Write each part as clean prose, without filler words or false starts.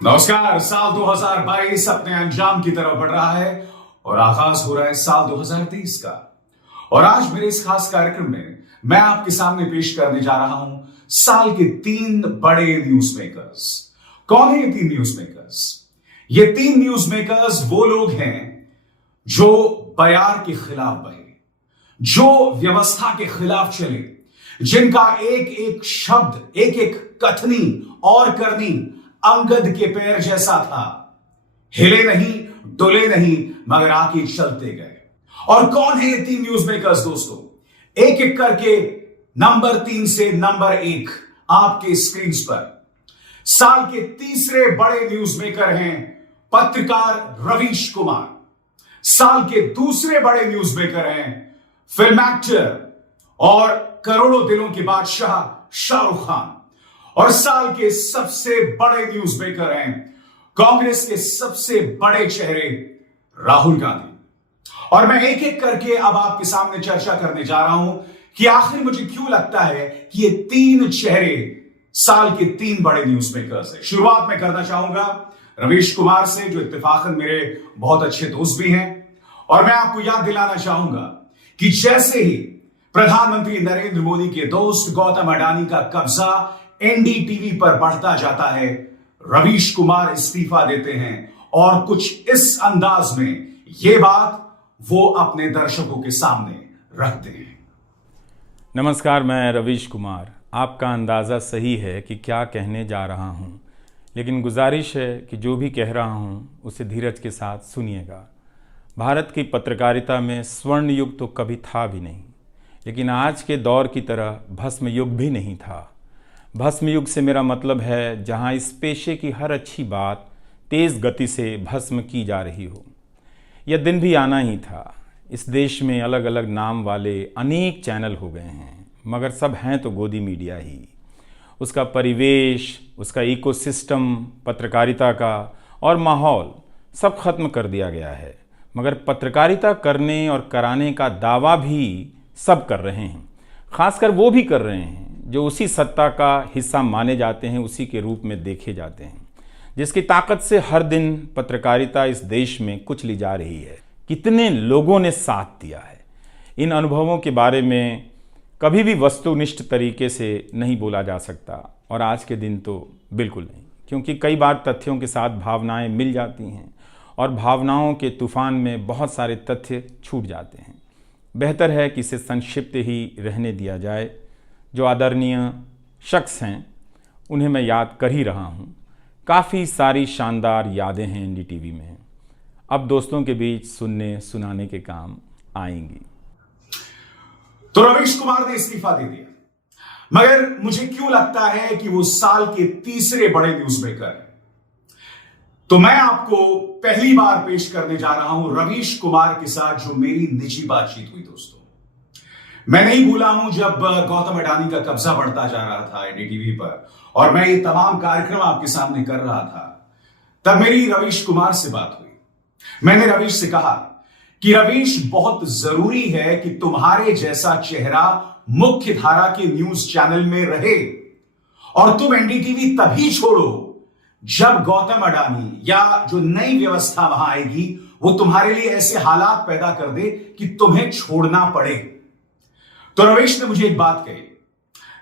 नमस्कार। साल 2022 अपने अंजाम की तरफ बढ़ रहा है और आगाज हो रहा है साल 2023 का। और आज मेरे इस खास कार्यक्रम में मैं आपके सामने पेश करने जा रहा हूं साल के 3 बड़े न्यूज मेकर्स। कौन है ये 3 न्यूज मेकर्स? ये 3 न्यूज मेकर्स वो लोग हैं जो बयार के खिलाफ बहे, जो व्यवस्था के खिलाफ चले, जिनका एक एक शब्द, एक एक कथनी और करनी अंगद के पैर जैसा था। हिले नहीं, डुले नहीं, मगर आगे चलते गए। और कौन है ये 3 न्यूज मेकर्स दोस्तों? एक एक करके नंबर 3 से नंबर 1 आपके स्क्रीन पर। साल के तीसरे बड़े न्यूज मेकर हैं पत्रकार रवीश कुमार। साल के दूसरे बड़े न्यूज मेकर हैं फिल्म एक्टर और करोड़ों दिलों के बादशाह शाहरुख खान। और साल के सबसे बड़े न्यूज मेकर हैं कांग्रेस के सबसे बड़े चेहरे राहुल गांधी। और मैं एक एक करके अब आपके सामने चर्चा करने जा रहा हूं कि आखिर मुझे क्यों लगता है कि ये 3 चेहरे साल के 3 बड़े न्यूज मेकर्स हैं। शुरुआत मैं करना चाहूंगा रवीश कुमार से, जो इत्तेफाकन मेरे बहुत अच्छे दोस्त भी हैं। और मैं आपको याद दिलाना चाहूंगा कि जैसे ही प्रधानमंत्री नरेंद्र मोदी के दोस्त गौतम अडानी का कब्जा एनडीटीवी पर बढ़ता जाता है, रवीश कुमार इस्तीफा देते हैं और कुछ इस अंदाज में यह बात वो अपने दर्शकों के सामने रखते हैं। नमस्कार, मैं रवीश कुमार। आपका अंदाज़ा सही है कि क्या कहने जा रहा हूं, लेकिन गुजारिश है कि जो भी कह रहा हूं उसे धीरज के साथ सुनिएगा। भारत की पत्रकारिता में स्वर्ण युग तो कभी था भी नहीं, लेकिन आज के दौर की तरह भस्म युग भी नहीं था। भस्म युग से मेरा मतलब है जहां इस पेशे की हर अच्छी बात तेज़ गति से भस्म की जा रही हो। यह दिन भी आना ही था। इस देश में अलग अलग नाम वाले अनेक चैनल हो गए हैं, मगर सब हैं तो गोदी मीडिया ही। उसका परिवेश, उसका इकोसिस्टम, पत्रकारिता का और माहौल सब खत्म कर दिया गया है। मगर पत्रकारिता करने और कराने का दावा भी सब कर रहे हैं। खासकर वो भी कर रहे हैं जो उसी सत्ता का हिस्सा माने जाते हैं, उसी के रूप में देखे जाते हैं, जिसकी ताकत से हर दिन पत्रकारिता इस देश में कुचली जा रही है। कितने लोगों ने साथ दिया है। इन अनुभवों के बारे में कभी भी वस्तुनिष्ठ तरीके से नहीं बोला जा सकता, और आज के दिन तो बिल्कुल नहीं, क्योंकि कई बार तथ्यों के साथ भावनाएं मिल जाती हैं और भावनाओं के तूफान में बहुत सारे तथ्य छूट जाते हैं। बेहतर है कि इसे संक्षिप्त ही रहने दिया जाए। जो आदरणीय शख्स हैं उन्हें मैं याद कर ही रहा हूँ। काफ़ी सारी शानदार यादें हैं एनडीटीवी में, अब दोस्तों के बीच सुनने सुनाने के काम आएंगी। तो रवीश कुमार ने इस्तीफा दे दिया, मगर मुझे क्यों लगता है कि वो साल के तीसरे बड़े न्यूज मेकर हैं? तो मैं आपको पहली बार पेश करने जा रहा हूं रवीश कुमार के साथ जो मेरी निजी बातचीत हुई। दोस्तों, मैं नहीं भूला हूं जब गौतम अडानी का कब्जा बढ़ता जा रहा था एनडीटीवी पर और मैं ये तमाम कार्यक्रम आपके सामने कर रहा था, तब मेरी रवीश कुमार से बात हुई। मैंने रवीश से कहा कि रवीश, बहुत जरूरी है कि तुम्हारे जैसा चेहरा मुख्य धारा के न्यूज चैनल में रहे, और तुम एनडीटीवी तभी छोड़ो जब गौतम अडानी या जो नई व्यवस्था वहां आएगी वो तुम्हारे लिए ऐसे हालात पैदा कर दे कि तुम्हें छोड़ना पड़े। तो रवीश ने मुझे एक बात कही।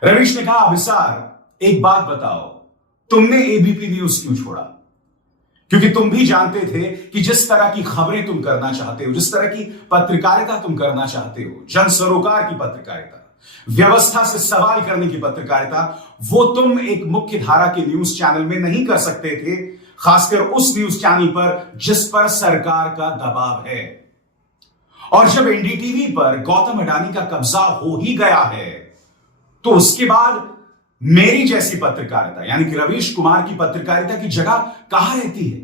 रवीश ने कहा, अभिसार, एक बात बताओ, तुमने एबीपी न्यूज क्यों छोड़ा? क्योंकि तुम भी जानते थे कि जिस तरह की खबरें तुम करना चाहते हो, जिस तरह की पत्रकारिता तुम करना चाहते हो, जन सरोकार की पत्रकारिता, व्यवस्था से सवाल करने की पत्रकारिता, वो तुम एक मुख्य धारा के न्यूज चैनल में नहीं कर सकते थे, खासकर उस न्यूज चैनल पर जिस पर सरकार का दबाव है। और जब एनडीटीवी पर गौतम अडानी का कब्जा हो ही गया है, तो उसके बाद मेरी जैसी पत्रकारिता यानी कि रवीश कुमार की पत्रकारिता की जगह कहां रहती है?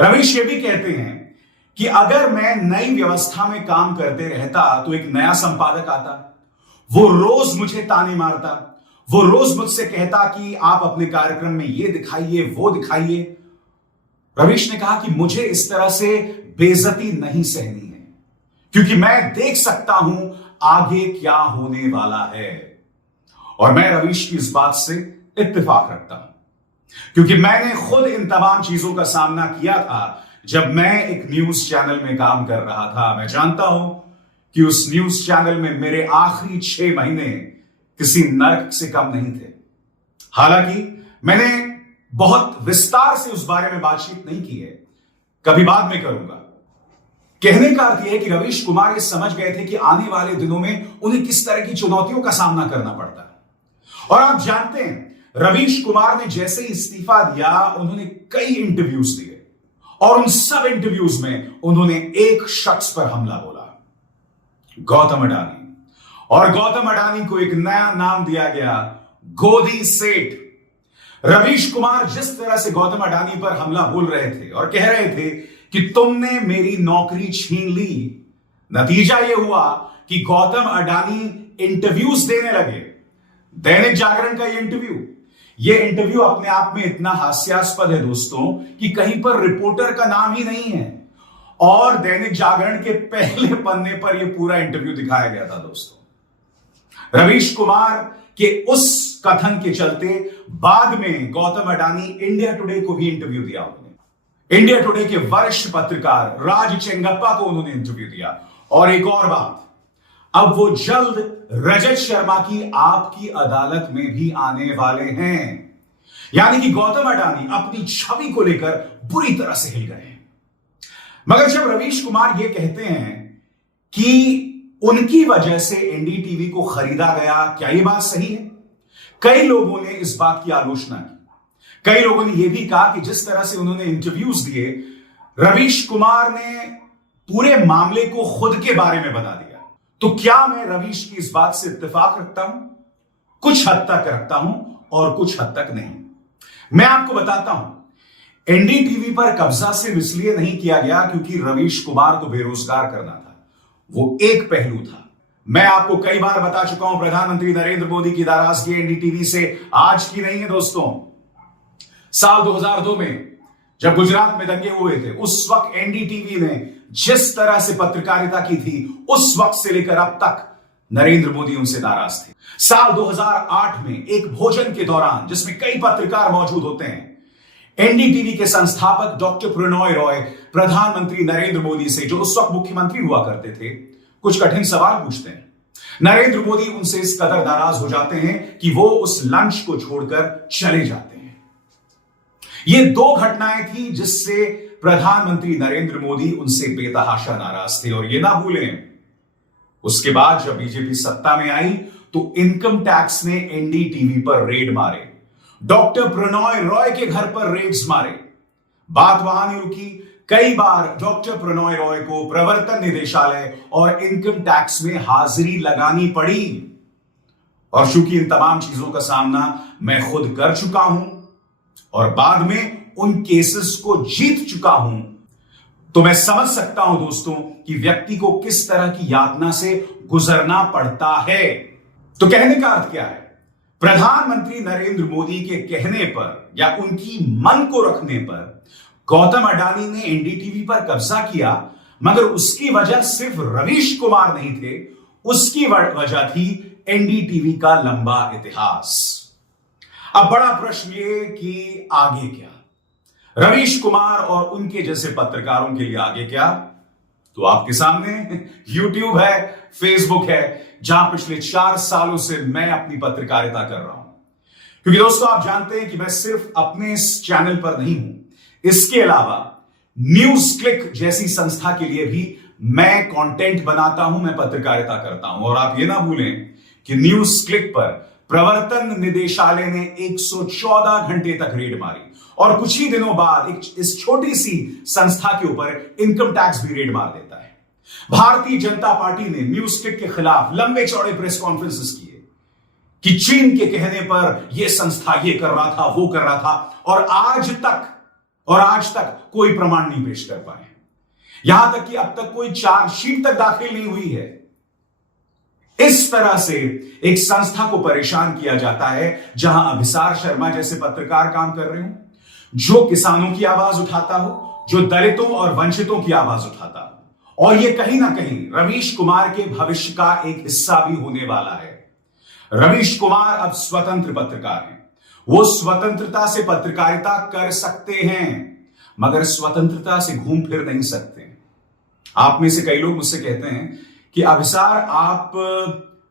रवीश ये भी कहते हैं कि अगर मैं नई व्यवस्था में काम करते रहता तो एक नया संपादक आता, वो रोज मुझे ताने मारता, वो रोज मुझसे कहता कि आप अपने कार्यक्रम में ये दिखाइए, वो दिखाइए। रवीश ने कहा कि मुझे इस तरह से बेइज्जती नहीं सहनी है, क्योंकि मैं देख सकता हूं आगे क्या होने वाला है। और मैं रवीश की इस बात से इत्तेफाक रखता हूं। क्योंकि मैंने खुद इन तमाम चीजों का सामना किया था जब मैं एक न्यूज चैनल में काम कर रहा था। मैं जानता हूं कि उस न्यूज चैनल में मेरे आखिरी 6 महीने किसी नर्क से कम नहीं थे। हालांकि मैंने बहुत विस्तार से उस बारे में बातचीत नहीं की है, कभी बाद में करूंगा। कहने का अर्थ यह है कि रवीश कुमार ये समझ गए थे कि आने वाले दिनों में उन्हें किस तरह की चुनौतियों का सामना करना पड़ता है। और आप जानते हैं, रवीश कुमार ने जैसे ही इस्तीफा दिया, उन्होंने कई इंटरव्यूज दिए और उन सब इंटरव्यूज में उन्होंने एक शख्स पर हमला बोला, गौतम अडानी। और गौतम अडानी को एक नया नाम दिया गया, गोदी सेठ। रवीश कुमार जिस तरह से गौतम अडानी पर हमला बोल रहे थे और कह रहे थे कि तुमने मेरी नौकरी छीन ली, नतीजा यह हुआ कि गौतम अडानी इंटरव्यूज देने लगे। दैनिक जागरण का यह इंटरव्यू अपने आप में इतना हास्यास्पद है दोस्तों कि कहीं पर रिपोर्टर का नाम ही नहीं है और दैनिक जागरण के पहले पन्ने पर यह पूरा इंटरव्यू दिखाया गया था दोस्तों। रवीश कुमार के उस कथन के चलते बाद में गौतम अडानी इंडिया टुडे को भी इंटरव्यू दिया। उन्होंने इंडिया टुडे के वरिष्ठ पत्रकार राज चेंगप्पा को उन्होंने इंटरव्यू दिया। और एक और बात, अब वो जल्द रजत शर्मा की आपकी अदालत में भी आने वाले हैं। यानी कि गौतम अडानी अपनी छवि को लेकर बुरी तरह से हिल गए हैं। मगर जब रवीश कुमार ये कहते हैं कि उनकी वजह से एनडीटीवी को खरीदा गया, क्या यह बात सही है? कई लोगों ने इस बात की आलोचना की। कई लोगों ने यह भी कहा कि जिस तरह से उन्होंने इंटरव्यूज दिए, रवीश कुमार ने पूरे मामले को खुद के बारे में बता दिया। तो क्या मैं रवीश की इस बात से इत्तेफाक रखता हूं? कुछ हद तक रखता हूं और कुछ हद तक नहीं। मैं आपको बताता हूं, एनडीटीवी पर कब्जा सिर्फ इसलिए नहीं किया गया क्योंकि रवीश कुमार को बेरोजगार करना था। वो एक पहलू था। मैं आपको कई बार बता चुका हूं, प्रधानमंत्री नरेंद्र मोदी की नाराजगी एनडीटीवी से आज की नहीं है दोस्तों। साल 2002 में जब गुजरात में दंगे हुए थे, उस वक्त एनडीटीवी ने जिस तरह से पत्रकारिता की थी, उस वक्त से लेकर अब तक नरेंद्र मोदी उनसे नाराज थे। साल 2008 में एक भोजन के दौरान, जिसमें कई पत्रकार मौजूद होते हैं, एनडीटीवी के संस्थापक डॉक्टर प्रणॉय रॉय प्रधानमंत्री नरेंद्र मोदी से, जो उस वक्त मुख्यमंत्री हुआ करते थे, कुछ कठिन सवाल पूछते हैं। नरेंद्र मोदी उनसे इस कदर नाराज हो जाते हैं कि वो उस लंच को छोड़कर चले जाते हैं। ये 2 घटनाएं थी जिससे प्रधानमंत्री नरेंद्र मोदी उनसे बेतहाशा नाराज थे। और ये ना भूलें, उसके बाद जब बीजेपी सत्ता में आई तो इनकम टैक्स ने एनडीटीवी पर रेड मारे, डॉक्टर प्रणॉय रॉय के घर पर रेड्स मारे। बात वहां नहीं रुकी, कई बार डॉक्टर प्रणॉय रॉय को प्रवर्तन निदेशालय और इनकम टैक्स में हाजिरी लगानी पड़ी। और चूंकि इन तमाम चीजों का सामना मैं खुद कर चुका हूं और बाद में उन केसेस को जीत चुका हूं, तो मैं समझ सकता हूं दोस्तों कि व्यक्ति को किस तरह की यातना से गुजरना पड़ता है। तो कहने का अर्थ क्या है? प्रधानमंत्री नरेंद्र मोदी के कहने पर या उनकी मन को रखने पर गौतम अडानी ने एनडीटीवी पर कब्जा किया, मगर उसकी वजह सिर्फ रवीश कुमार नहीं थे, उसकी वजह थी एनडीटीवी का लंबा इतिहास। अब बड़ा प्रश्न ये कि आगे क्या? रवीश कुमार और उनके जैसे पत्रकारों के लिए आगे क्या? तो आपके सामने यूट्यूब है, फेसबुक है, जहां पिछले 4 सालों से मैं अपनी पत्रकारिता कर रहा हूं। क्योंकि दोस्तों आप जानते हैं कि मैं सिर्फ अपने इस चैनल पर नहीं हूं, इसके अलावा न्यूज क्लिक जैसी संस्था के लिए भी मैं कंटेंट बनाता हूं, मैं पत्रकारिता करता हूं। और आप ये ना भूलें कि न्यूज क्लिक पर प्रवर्तन निदेशालय ने 114 घंटे तक रेड मारी और कुछ ही दिनों बाद इस छोटी सी संस्था के ऊपर इनकम टैक्स भी रेड मार देता है। भारतीय जनता पार्टी ने न्यूज क्लिक के खिलाफ लंबे चौड़े प्रेस कॉन्फ्रेंसेस किए कि चीन के कहने पर यह संस्था ये कर रहा था, वो कर रहा था, और आज तक कोई प्रमाण नहीं पेश कर पाए। यहां तक कि अब तक कोई चार्जशीट तक दाखिल नहीं हुई है। इस तरह से एक संस्था को परेशान किया जाता है जहां अभिसार शर्मा जैसे पत्रकार काम कर रहे हो, जो किसानों की आवाज उठाता हो, जो दलितों और वंचितों की आवाज उठाता हो। और यह कहीं ना कहीं रवीश कुमार के भविष्य का एक हिस्सा भी होने वाला है। रवीश कुमार अब स्वतंत्र पत्रकार हैं, वो स्वतंत्रता से पत्रकारिता कर सकते हैं, मगर स्वतंत्रता से घूम फिर नहीं सकते। आप में से कई लोग मुझसे कहते हैं कि अभिसार आप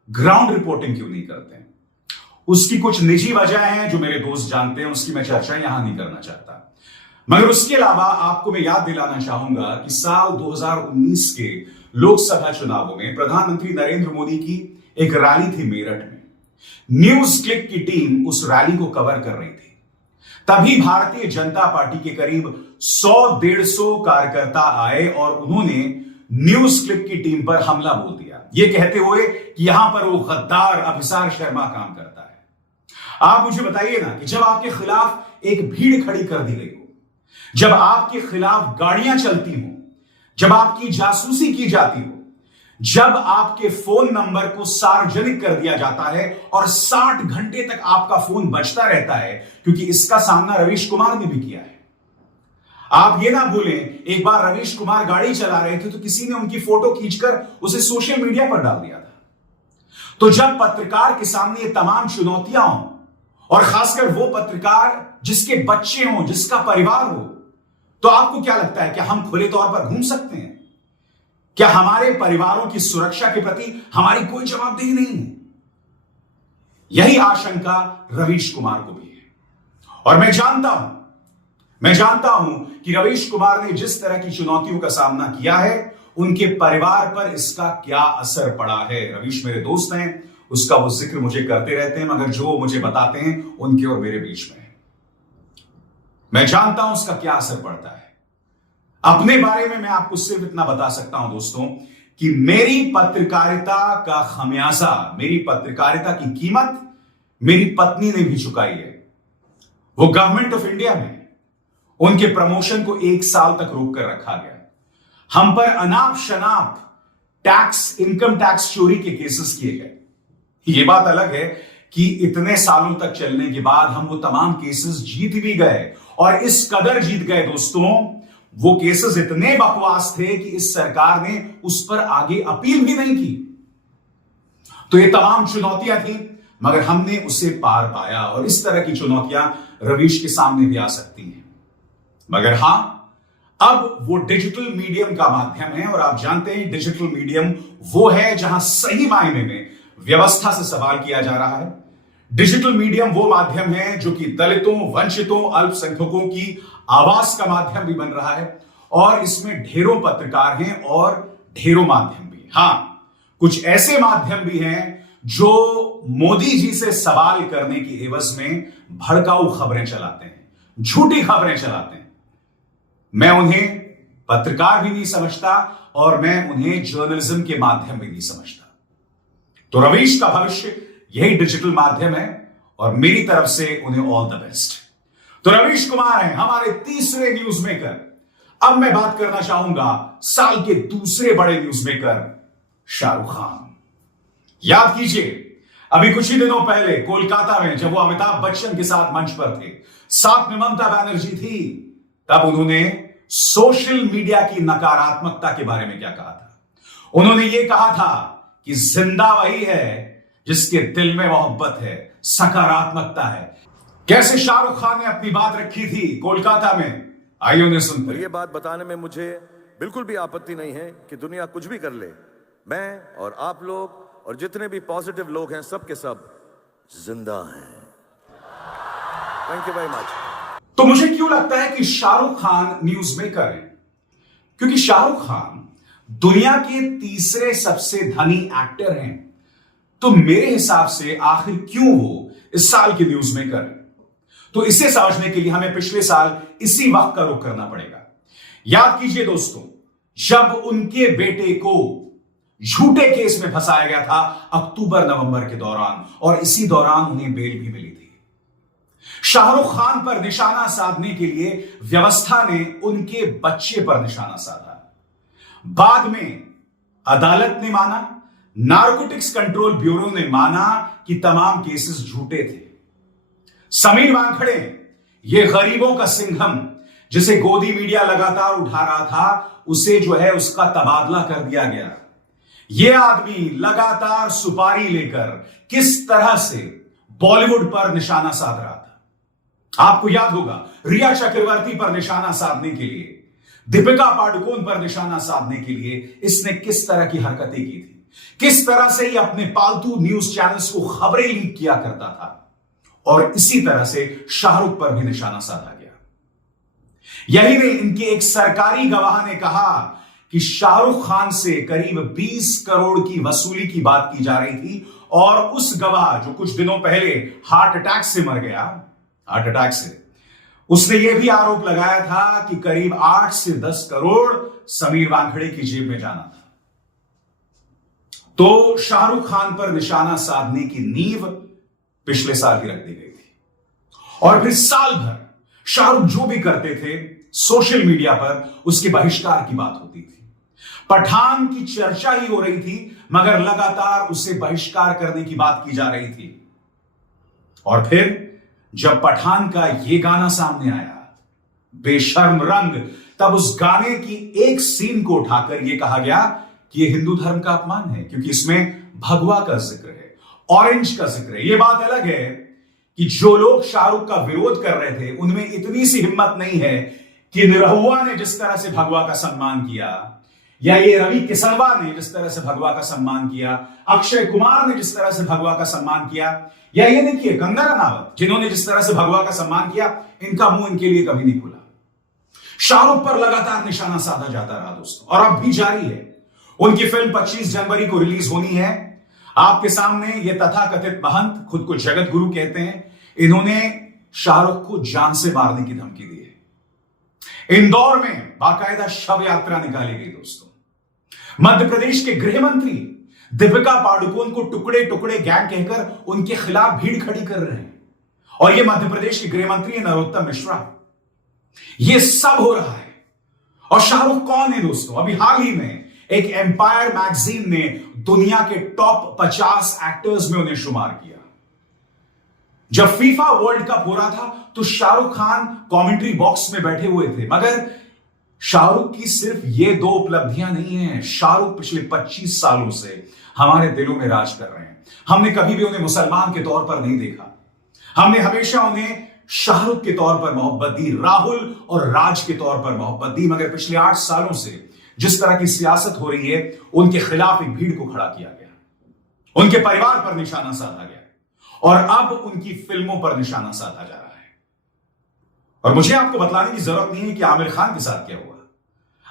ग्राउंड रिपोर्टिंग क्यों नहीं करते? उसकी कुछ निजी वजह हैं जो मेरे दोस्त जानते हैं, उसकी मैं चर्चा यहां नहीं करना चाहता। मगर उसके अलावा आपको मैं याद दिलाना चाहूंगा कि साल 2019 के लोकसभा चुनावों में प्रधानमंत्री नरेंद्र मोदी की एक रैली थी मेरठ में। न्यूज क्लिक की टीम उस रैली को कवर कर रही थी। तभी भारतीय जनता पार्टी के करीब 100-150 कार्यकर्ता आए और उन्होंने न्यूज क्लिक की टीम पर हमला बोल दिया, यह कहते हुए कि यहां पर वो गद्दार अभिसार शर्मा काम करता है। आप मुझे बताइए ना कि जब आपके खिलाफ एक भीड़ खड़ी कर दी गई हो, जब आपके खिलाफ गाड़ियां चलती हो, जब आपकी जासूसी की जाती हो, जब आपके फोन नंबर को सार्वजनिक कर दिया जाता है और 60 घंटे तक आपका फोन बजता रहता है, क्योंकि इसका सामना रवीश कुमार ने भी किया है। आप ये ना भूलें, एक बार रवीश कुमार गाड़ी चला रहे थे तो किसी ने उनकी फोटो खींचकर उसे सोशल मीडिया पर डाल दिया था। तो जब पत्रकार के सामने ये तमाम चुनौतियां हों, और खासकर वो पत्रकार जिसके बच्चे हों, जिसका परिवार हो, तो आपको क्या लगता है कि हम खुले तौर पर घूम सकते हैं? क्या हमारे परिवारों की सुरक्षा के प्रति हमारी कोई जवाबदेही नहीं है? यही आशंका रवीश कुमार को भी है। और मैं जानता हूं कि रवीश कुमार ने जिस तरह की चुनौतियों का सामना किया है, उनके परिवार पर इसका क्या असर पड़ा है। रवीश मेरे दोस्त हैं, उसका वो जिक्र मुझे करते रहते हैं, मगर जो मुझे बताते हैं उनके और मेरे बीच में है। मैं जानता हूं उसका क्या असर पड़ता है। अपने बारे में मैं आपको सिर्फ इतना बता सकता हूं दोस्तों कि मेरी पत्रकारिता का खमियाजा, मेरी पत्रकारिता की कीमत मेरी पत्नी ने भी चुकाई है। वो गवर्नमेंट ऑफ इंडिया में उनके प्रमोशन को 1 साल तक रोक कर रखा गया। हम पर अनाप शनाप टैक्स, इनकम टैक्स चोरी के केसेस किए गए। यह बात अलग है कि इतने सालों तक चलने के बाद हम वो तमाम केसेस जीत भी गए, और इस कदर जीत गए दोस्तों, वो केसेस इतने बकवास थे कि इस सरकार ने उस पर आगे अपील भी नहीं की। तो ये तमाम चुनौतियां थी, मगर हमने उसे पार पाया, और इस तरह की चुनौतियां रवीश के सामने भी आ सकती हैं। मगर हां, अब वो डिजिटल मीडियम का माध्यम है, और आप जानते हैं डिजिटल मीडियम वो है जहां सही मायने में व्यवस्था से सवाल किया जा रहा है। डिजिटल मीडियम वो माध्यम है जो कि दलितों, वंचितों, अल्पसंख्यकों की आवाज का माध्यम भी बन रहा है, और इसमें ढेरों पत्रकार हैं और ढेरों माध्यम भी। हां, कुछ ऐसे माध्यम भी हैं जो मोदी जी से सवाल करने की एवज में भड़काऊ खबरें चलाते हैं, झूठी खबरें चलाते हैं। मैं उन्हें पत्रकार भी नहीं समझता, और मैं उन्हें जर्नलिज्म के माध्यम भी नहीं समझता। तो रवीश का भविष्य यही डिजिटल माध्यम है, और मेरी तरफ से उन्हें ऑल द बेस्ट। तो रवीश कुमार हैं हमारे तीसरे न्यूज मेकर। अब मैं बात करना चाहूंगा साल के दूसरे बड़े न्यूज मेकर शाहरुख खान। याद कीजिए, अभी कुछ ही दिनों पहले कोलकाता में जब वो अमिताभ बच्चन के साथ मंच पर थे, साथ में ममता बनर्जी थी, तब उन्होंने सोशल मीडिया की नकारात्मकता के बारे में क्या कहा था? उन्होंने ये कहा था कि जिंदा वही है जिसके दिल में मोहब्बत है, सकारात्मकता है। कैसे शाहरुख खान ने अपनी बात रखी थी कोलकाता में, आइए उन्हें सुनते हैं। ये बात बताने में मुझे बिल्कुल भी आपत्ति नहीं है कि दुनिया कुछ भी कर ले, मैं और आप लोग और जितने भी पॉजिटिव लोग हैं, सब के सब जिंदा हैं। Thank you very much. तो मुझे क्यों लगता है कि शाहरुख खान न्यूज मेकर है? क्योंकि शाहरुख खान दुनिया के तीसरे सबसे धनी एक्टर हैं। तो मेरे हिसाब से आखिर क्यों वो इस साल के न्यूज मेकर है? तो इसे समझने के लिए हमें पिछले साल इसी वक्त का रुख करना पड़ेगा। याद कीजिए दोस्तों, जब उनके बेटे को झूठे केस में फंसाया गया था अक्टूबर-नवंबर के दौरान, और इसी दौरान उन्हें बेल भी मिली थी। शाहरुख खान पर निशाना साधने के लिए व्यवस्था ने उनके बच्चे पर निशाना साधा। बाद में अदालत ने माना, नारकोटिक्स कंट्रोल ब्यूरो ने माना कि तमाम केसेस झूठे थे। समीर वानखड़े, ये गरीबों का सिंघम जिसे गोदी मीडिया लगातार उठा रहा था, उसे जो है उसका तबादला कर दिया गया। यह आदमी लगातार सुपारी लेकर किस तरह से बॉलीवुड पर निशाना साध रहा था। आपको याद होगा, रिया चक्रवर्ती पर निशाना साधने के लिए, दीपिका पादुकोण पर निशाना साधने के लिए इसने किस तरह की हरकतें की थी, किस तरह से ये अपने पालतू न्यूज चैनल्स को खबरें लीक किया करता था। और इसी तरह से शाहरुख पर भी निशाना साधा गया। यही नहीं, इनके एक सरकारी गवाह ने कहा कि शाहरुख खान से करीब 20 करोड़ की वसूली की बात की जा रही थी। और उस गवाह जो कुछ दिनों पहले हार्ट अटैक से मर गया, हार्ट अटैक से, उसने यह भी आरोप लगाया था कि करीब 8 से 10 करोड़ समीर वानखेड़े की जेब में जाना था। तो शाहरुख खान पर निशाना साधने की नींव पिछले साल ही रख दी गई थी। और फिर साल भर शाहरुख जो भी करते थे सोशल मीडिया पर उसके बहिष्कार की बात होती थी। पठान की चर्चा ही हो रही थी मगर लगातार उसे बहिष्कार करने की बात की जा रही थी। और फिर जब पठान का यह गाना सामने आया, बेशर्म रंग, तब उस गाने की एक सीन को उठाकर यह कहा गया कि यह हिंदू धर्म का अपमान है क्योंकि इसमें भगवा का जिक्र है, ऑरेंज का जिक्र है। यह बात अलग है कि जो लोग शाहरुख का विरोध कर रहे थे उनमें इतनी सी हिम्मत नहीं है कि निरहुआ ने जिस तरह से भगवा का सम्मान किया, या ये रवि किसनवा ने जिस तरह से भगवा का सम्मान किया, अक्षय कुमार ने जिस तरह से भगवा का सम्मान किया, या ये देखिए कंगना रनावत जिन्होंने जिस तरह से भगवा का सम्मान किया, इनका मुंह इनके लिए कभी नहीं खुला। शाहरुख पर लगातार निशाना साधा जाता रहा दोस्तों, और अब भी जारी है। उनकी फिल्म 25 जनवरी को रिलीज होनी है। आपके सामने ये तथाकथित महंत, खुद को जगत गुरु कहते हैं, इन्होंने शाहरुख को जान से मारने की धमकी दी है। इंदौर में बाकायदा शव यात्रा निकाली गई दोस्तों। मध्य प्रदेश के गृह मंत्री दीपिका पादुकोण को टुकड़े टुकड़े गैंग कहकर उनके खिलाफ भीड़ खड़ी कर रहे हैं। और यह मध्य प्रदेश के गृह मंत्री है नरोत्तम मिश्रा। यह सब हो रहा है। और शाहरुख कौन है दोस्तों? अभी हाल ही में एक एम्पायर मैगजीन ने दुनिया के टॉप 50 एक्टर्स में उन्हें शुमार किया। जब फीफा वर्ल्ड कप हो रहा था तो शाहरुख खान कमेंट्री बॉक्स में बैठे हुए थे। मगर शाहरुख की सिर्फ ये 2 उपलब्धियां नहीं हैं। शाहरुख पिछले 25 सालों से हमारे दिलों में राज कर रहे हैं। हमने कभी भी उन्हें मुसलमान के तौर पर नहीं देखा। हमने हमेशा उन्हें शाहरुख के तौर पर मोहब्बत दी, राहुल और राज के तौर पर मोहब्बत दी। मगर पिछले 8 सालों से जिस तरह की सियासत हो रही है, उनके खिलाफ एक भीड़ को खड़ा किया गया, उनके परिवार पर निशाना साधा गया और अब उनकी फिल्मों पर निशाना साधा जा रहा है। और मुझे आपको बतलाने की जरूरत नहीं है कि आमिर खान के साथ क्या हुआ।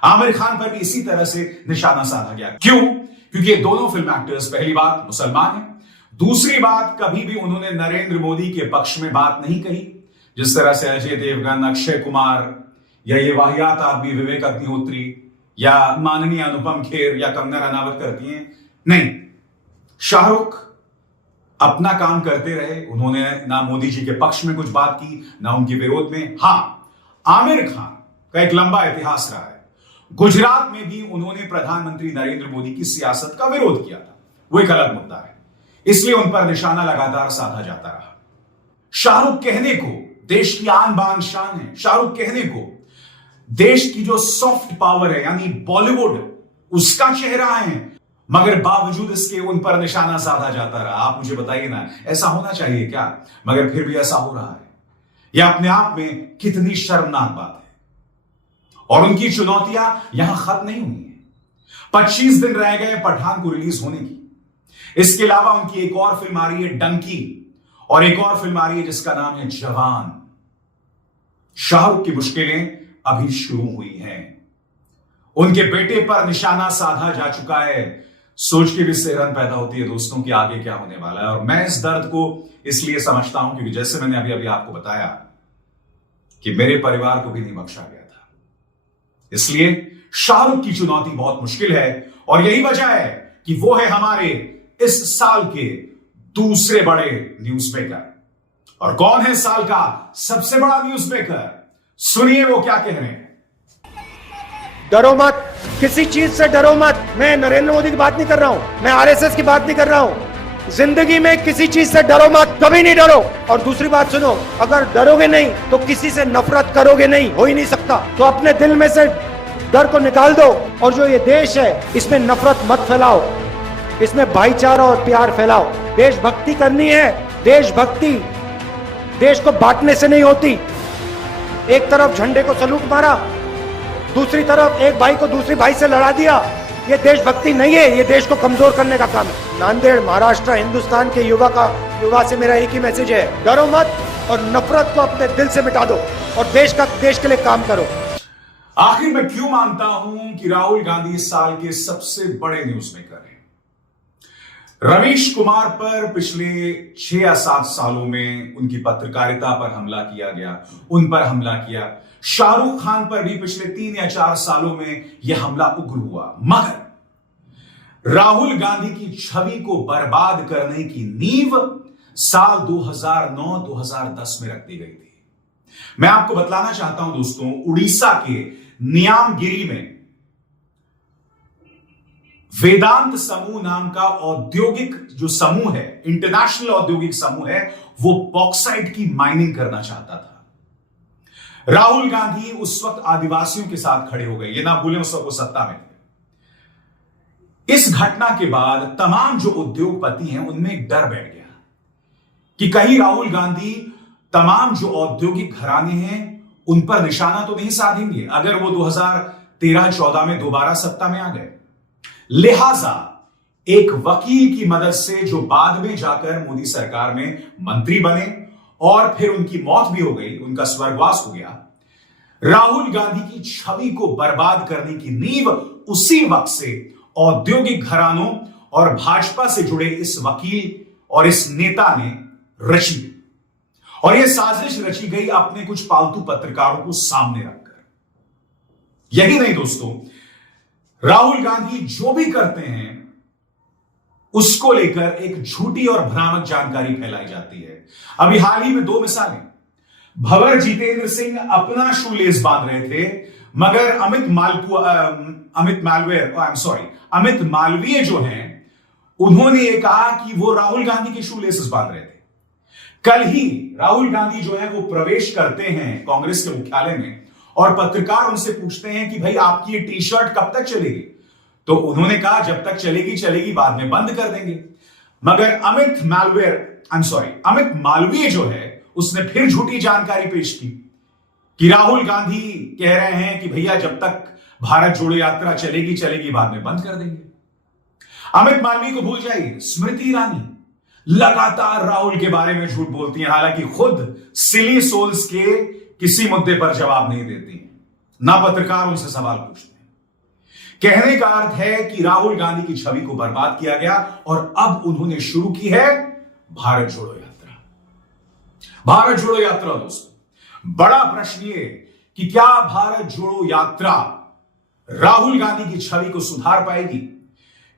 आमिर खान पर भी इसी तरह से निशाना साधा गया। क्यों? क्योंकि ये दोनों फिल्म एक्टर्स पहली बात मुसलमान हैं, दूसरी बात कभी भी उन्होंने नरेंद्र मोदी के पक्ष में बात नहीं कही, जिस तरह से अजय देवगन, अक्षय कुमार या ये वाहियात आदमी विवेक अग्निहोत्री या माननीय अनुपम खेर या कंगना रनावत करती हैं। नहीं, शाहरुख अपना काम करते रहे। उन्होंने ना मोदी जी के पक्ष में कुछ बात की, ना उनके विरोध में। हां, आमिर खान का एक लंबा इतिहास रहा है। गुजरात में भी उन्होंने प्रधानमंत्री नरेंद्र मोदी की सियासत का विरोध किया था, वो एक अलग मुद्दा है, इसलिए उन पर निशाना लगातार साधा जाता रहा। शाहरुख कहने को देश की आन बान शान है। शाहरुख कहने को देश की जो सॉफ्ट पावर है यानी बॉलीवुड, उसका चेहरा है, मगर बावजूद इसके उन पर निशाना साधा जाता रहा। आप मुझे बताइए ना, ऐसा होना चाहिए क्या? मगर फिर भी ऐसा हो रहा है। यह अपने आप में कितनी शर्मनाक बात है। और उनकी चुनौतियां यहां खत्म नहीं हुई हैं। 25 दिन रह गए पठान को रिलीज होने की। इसके अलावा उनकी एक और फिल्म आ रही है डंकी, और एक और फिल्म आ रही है जिसका नाम है जवान। शाहरुख की मुश्किलें अभी शुरू हुई हैं। उनके बेटे पर निशाना साधा जा चुका है। सोच के भी सिहरन पैदा होती है दोस्तों कि आगे क्या होने वाला है। और मैं इस दर्द को इसलिए समझता हूं क्योंकि जैसे मैंने अभी आपको बताया कि मेरे परिवार को भी नहीं बख्शा गया था। इसलिए शाहरुख की चुनौती बहुत मुश्किल है और यही वजह है कि वो है हमारे इस साल के दूसरे बड़े न्यूज़मेकर। और कौन है साल का सबसे बड़ा न्यूज़मेकर? सुनिए वो क्या कह रहे हैं। डरो मत, किसी चीज से डरो मत। मैं नरेंद्र मोदी की बात नहीं कर रहा हूं, मैं आरएसएस की बात नहीं कर रहा हूं। जिंदगी में किसी चीज से डरो मत, कभी नहीं डरो। और दूसरी बात सुनो, अगर डरोगे नहीं तो किसी से नफरत करोगे नहीं, हो ही नहीं सकता। तो अपने दिल में से डर को निकाल दो और जो ये देश है इसमें नफरत मत फैलाओ, इसमें भाईचारा और प्यार फैलाओ। देशभक्ति करनी है, देशभक्ति। देश को बांटने से नहीं होती। एक तरफ झंडे को सलूट मारा, दूसरी तरफ एक भाई को दूसरी भाई से लड़ा दिया। ये देशभक्ति नहीं है, ये देश को कमजोर करने का काम है। नांदेड़, महाराष्ट्र, हिंदुस्तान के युवा से मेरा एक ही मैसेज है, डरो मत और नफरत को अपने दिल से मिटा दो और देश के लिए काम करो। आखिर मैं क्यों मानता हूं कि राहुल गांधी इस साल के सबसे बड़े न्यूज मेकर हैं? रवीश कुमार पर पिछले 6 या 7 सालों में उनकी पत्रकारिता पर हमला किया गया, उन पर हमला किया। शाहरुख खान पर भी पिछले 3 या 4 सालों में यह हमला उग्र हुआ, मगर राहुल गांधी की छवि को बर्बाद करने की नींव साल 2009-2010 में रख दी गई थी। मैं आपको बतलाना चाहता हूं दोस्तों, उड़ीसा के नियामगिरी में वेदांत समूह नाम का औद्योगिक जो समूह है, इंटरनेशनल औद्योगिक समूह है, वो बॉक्साइट की माइनिंग करना चाहता था। राहुल गांधी उस वक्त आदिवासियों के साथ खड़े हो गए, ये ना भूलें उस वक्त वो सत्ता में थे। इस घटना के बाद तमाम जो उद्योगपति हैं उनमें एक डर बैठ गया कि कहीं राहुल गांधी तमाम जो औद्योगिक घराने हैं उन पर निशाना तो नहीं साधेंगे अगर वो 2013-14 में दोबारा सत्ता में आ गए। लिहाजा एक वकील की मदद से, जो बाद में जाकर मोदी सरकार में मंत्री बने और फिर उनकी मौत भी हो गई, उनका स्वर्गवास हो गया, राहुल गांधी की छवि को बर्बाद करने की नींव उसी वक्त से औद्योगिक घरानों और भाजपा से जुड़े इस वकील और इस नेता ने रची। और यह साजिश रची गई अपने कुछ पालतू पत्रकारों को सामने रखकर। यही नहीं दोस्तों, राहुल गांधी जो भी करते हैं उसको लेकर एक झूठी और भ्रामक जानकारी फैलाई जाती है। अभी हाल ही में 2 मिसालें। भंवर जितेंद्र सिंह अपना शूलेस बांध रहे थे, मगर अमित मालवीय जो हैं, उन्होंने ये कहा कि वो राहुल गांधी के शूलेसेस बांध रहे थे। कल ही राहुल गांधी जो है वो प्रवेश करते हैं कांग्रेस के मुख्यालय में और पत्रकार उनसे पूछते हैं कि भाई आपकी ये टी शर्ट कब तक चलेगी? तो उन्होंने कहा जब तक चलेगी चलेगी, बाद में बंद कर देंगे। मगर अमित मालवीय जो है उसने फिर झूठी जानकारी पेश की कि राहुल गांधी कह रहे हैं कि भैया जब तक भारत जोड़ो यात्रा चलेगी चलेगी, बाद में बंद कर देंगे। अमित मालवीय को भूल जाइए, स्मृति ईरानी लगातार राहुल के बारे में झूठ बोलती हैं, हालांकि खुद सिली सोल्स के किसी मुद्दे पर जवाब नहीं देती हैं, ना पत्रकार उनसे सवाल पूछते हैं। कहने का अर्थ है कि राहुल गांधी की छवि को बर्बाद किया गया और अब उन्होंने शुरू की है भारत जोड़ो यात्रा। भारत जोड़ो यात्रा दोस्तों, बड़ा प्रश्न ये कि क्या भारत जोड़ो यात्रा राहुल गांधी की छवि को सुधार पाएगी?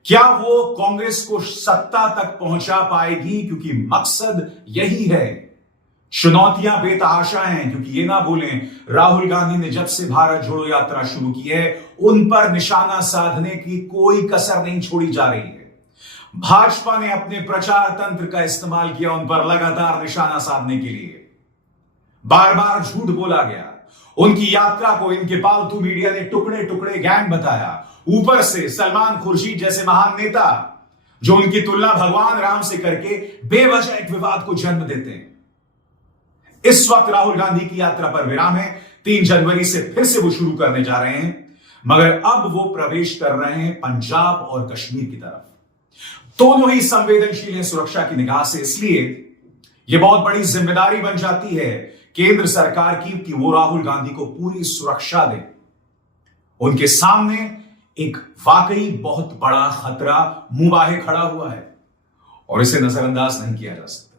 क्या वो कांग्रेस को सत्ता तक पहुंचा पाएगी? क्योंकि मकसद यही है। चुनौतियां बेतहाशा हैं, क्योंकि ये ना भूलें राहुल गांधी ने जब से भारत जोड़ो यात्रा शुरू की है उन पर निशाना साधने की कोई कसर नहीं छोड़ी जा रही है। भाजपा ने अपने प्रचार तंत्र का इस्तेमाल किया उन पर लगातार निशाना साधने के लिए। बार बार झूठ बोला गया, उनकी यात्रा को इनके पालतू मीडिया ने टुकड़े टुकड़े गैंग बताया। ऊपर से सलमान खुर्शीद जैसे महान नेता जो उनकी तुलना भगवान राम से करके बेवजह एक विवाद को जन्म देते हैं। इस वक्त राहुल गांधी की यात्रा पर विराम है, 3 जनवरी से फिर से वो शुरू करने जा रहे हैं, मगर अब वो प्रवेश कर रहे हैं पंजाब और कश्मीर की तरफ। दोनों ही संवेदनशील हैं सुरक्षा की निगाह से, इसलिए यह बहुत बड़ी जिम्मेदारी बन जाती है केंद्र सरकार की कि वो राहुल गांधी को पूरी सुरक्षा दे। उनके सामने एक वाकई बहुत बड़ा खतरा मुंह बाहे खड़ा हुआ है और इसे नजरअंदाज नहीं किया जा सकता।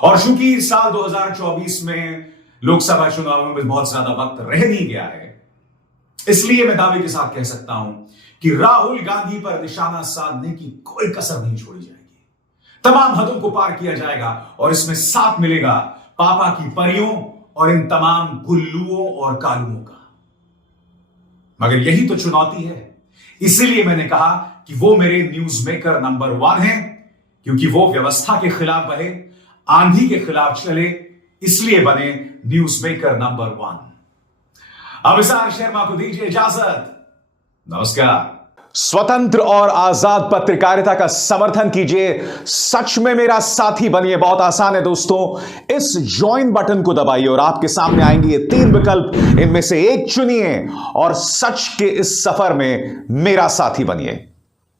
और चूंकि साल 2024 में लोकसभा चुनाव में बहुत ज्यादा वक्त रह नहीं गया है, इसलिए मैं दावे के साथ कह सकता हूं कि राहुल गांधी पर निशाना साधने की कोई कसर नहीं छोड़ी जाएगी। तमाम हदों को पार किया जाएगा और इसमें साथ मिलेगा पापा की परियों और इन तमाम गुल्लुओं और कालुओं का। मगर यही तो चुनौती है, इसीलिए मैंने कहा कि वो मेरे न्यूज मेकर नंबर 1 हैं, क्योंकि वो व्यवस्था के खिलाफ बहे, आंधी के खिलाफ चले, इसलिए बने न्यूज मेकर नंबर 1। अब इसार शर्मा को दीजिए इजाजत। नमस्कार। स्वतंत्र और आजाद पत्रकारिता का समर्थन कीजिए, सच में मेरा साथी बनिए। बहुत आसान है दोस्तों, इस ज्वाइन बटन को दबाइए और आपके सामने आएंगे ये 3 विकल्प, इनमें से एक चुनिए और सच के इस सफर में मेरा साथी बनिए।